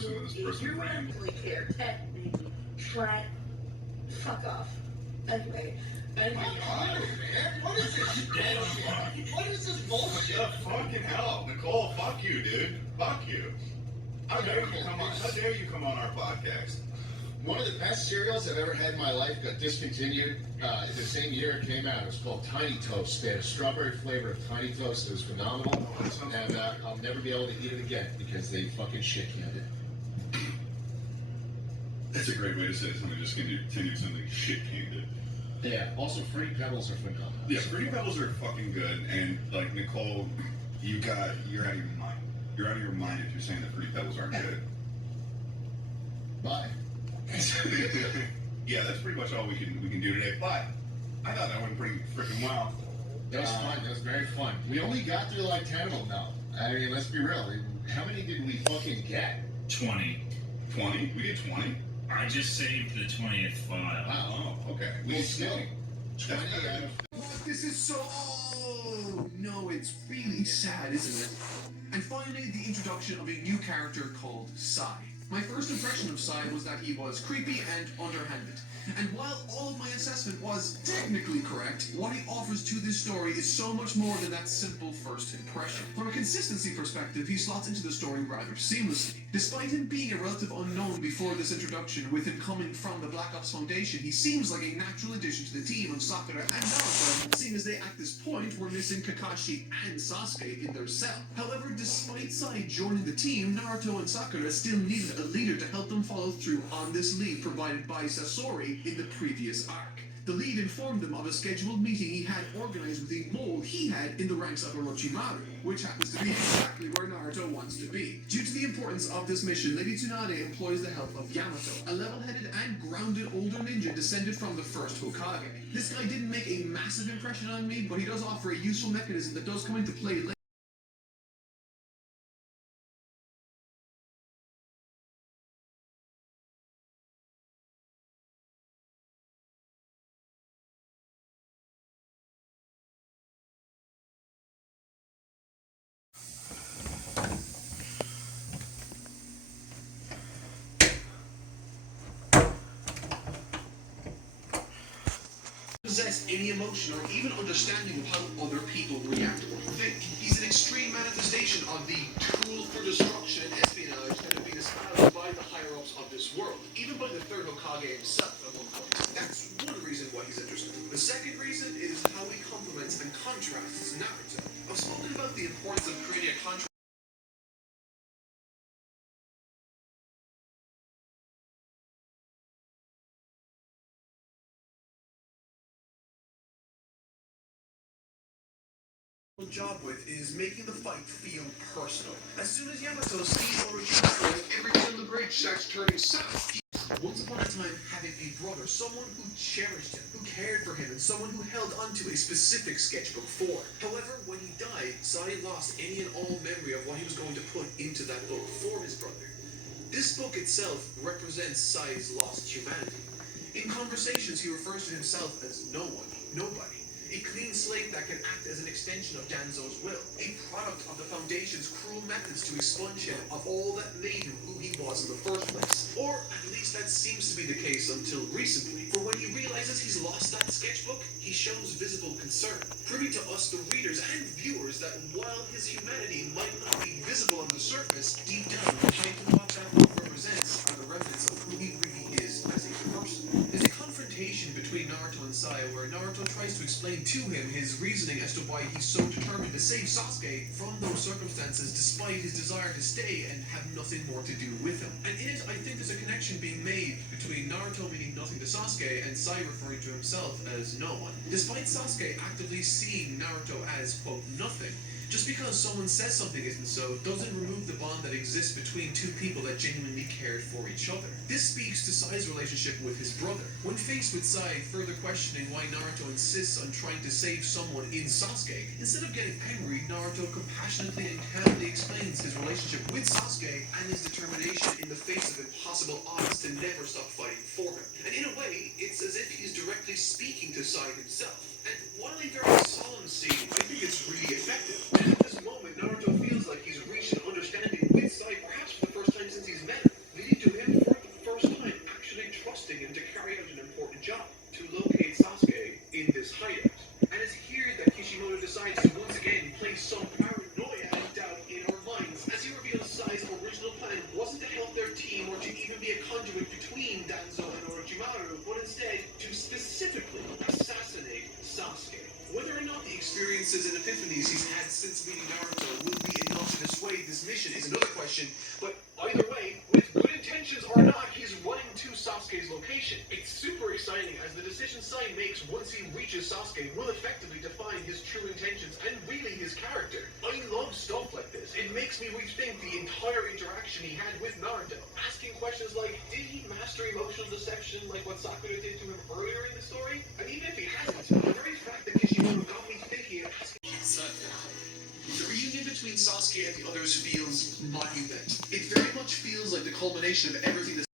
listen to this person rant. Try. Fuck off. Anyway. Man, what is this bullshit? What is this bullshit? Fucking hell, Nicole, fuck you, dude. Fuck you. How dare you come on our podcast? One of the best cereals I've ever had in my life got discontinued the same year it came out. It was called Tiny Toast. They had a strawberry flavor of Tiny Toast. It was phenomenal. And I'll never be able to eat it again because they fucking shit canned it. That's a great way to say something. Just continue something shit canned it. Yeah. Also, Fruity Pebbles are phenomenal. Yeah, Fruity Pebbles are fucking good. And like Nicole, you're out of your mind. You're out of your mind if you're saying that Fruity Pebbles aren't good. Bye. Yeah, that's pretty much all we can do today. But I thought that went pretty freaking well. That was fun. That was very fun. We only got through like 10 of them now. I mean, let's be real. How many did we fucking get? 20. 20? We did 20? I just saved the 20th file. Wow. Oh, okay. We still 20 out of... This is so... No, it's really sad, isn't it? And finally, the introduction of a new character called Psy. My first impression of Psy was that he was creepy and underhanded. And while all of my assessment was technically correct, what he offers to this story is so much more than that simple first impression. From a consistency perspective, he slots into the story rather seamlessly. Despite him being a relative unknown before this introduction, with him coming from the Black Ops Foundation, he seems like a natural addition to the team on Sakura and Naruto, seeing as they at this point were missing Kakashi and Sasuke in their cell. However, despite Sai joining the team, Naruto and Sakura still needed a leader to help them follow through on this lead provided by Sasori in the previous arc. The lead informed them of a scheduled meeting he had organized with a mole he had in the ranks of Orochimaru, which happens to be exactly where Naruto wants to be. Due to the importance of this mission, Lady Tsunade employs the help of Yamato, a level-headed and grounded older ninja descended from the first Hokage. This guy didn't make a massive impression on me, but he does offer a useful mechanism that does come into play later. Possess any emotion or even understanding of how other people react or think. He's an extreme manifestation of the tool for destruction and espionage that have been espoused by the higher-ups of this world, even by the third Hokage himself at one point. That's one reason why he's interesting. The second reason is how he complements and contrasts Naruto. I've spoken about the importance of creating a contrast job with is making the fight feel personal. As soon as Yamato sees Orochimaru, everything in the bridge starts turning south. Once upon a time, having a brother, someone who cherished him, who cared for him, and someone who held onto a specific sketchbook for. However, when he died, Sai lost any and all memory of what he was going to put into that book for his brother. This book itself represents Sai's lost humanity. In conversations, he refers to himself as no one, nobody. A clean slate that can act as an extension of Danzo's will. A product of the Foundation's cruel methods to expunge him of all that made him who he was in the first place. Or at least that seems to be the case until recently. For when he realizes he's lost that sketchbook, he shows visible concern, proving to us, the readers and viewers, that while his humanity might not be visible on the surface, deep down, behind what that book represents are the remnants of who he really is as a person. There's a confrontation between Naruto and Sai where Naruto tries to explain to him his reasoning as to why he's so determined to save Sasuke from those circumstances despite his desire to stay and have nothing more to do with him. And in it, I think there's a connection being made between Naruto meaning nothing to Sasuke and Sai referring to himself as no one. Despite Sasuke actively seeing Naruto as, quote, nothing, just because someone says something isn't so doesn't remove the bond that exists between two people that genuinely cared for each other. This speaks to Sai's relationship with his brother. When faced with Sai further questioning why Naruto insists on trying to save someone in Sasuke, instead of getting angry, Naruto compassionately and calmly explains his relationship with Sasuke and his determination in the face of impossible odds to never stop fighting for him. And in a way, it's as if he's directly speaking to Sai himself. And while a very solemn scene, I think it's really effective. And at this moment, Naruto feels like he's reached an understanding with Sai, perhaps for the first time since he's met him. Sasuke's location. It's super exciting as the decision Sai makes once he reaches Sasuke will effectively define his true intentions and really his character. I love stuff like this. It makes me rethink the entire interaction he had with Naruto, asking questions like, did he master emotional deception like what Sakura did to him earlier in the story? And even if he hasn't, the very fact that Kishimoto got me thinking and asking. So, the reunion between Sasuke and the others feels monument. It very much feels like the culmination of everything that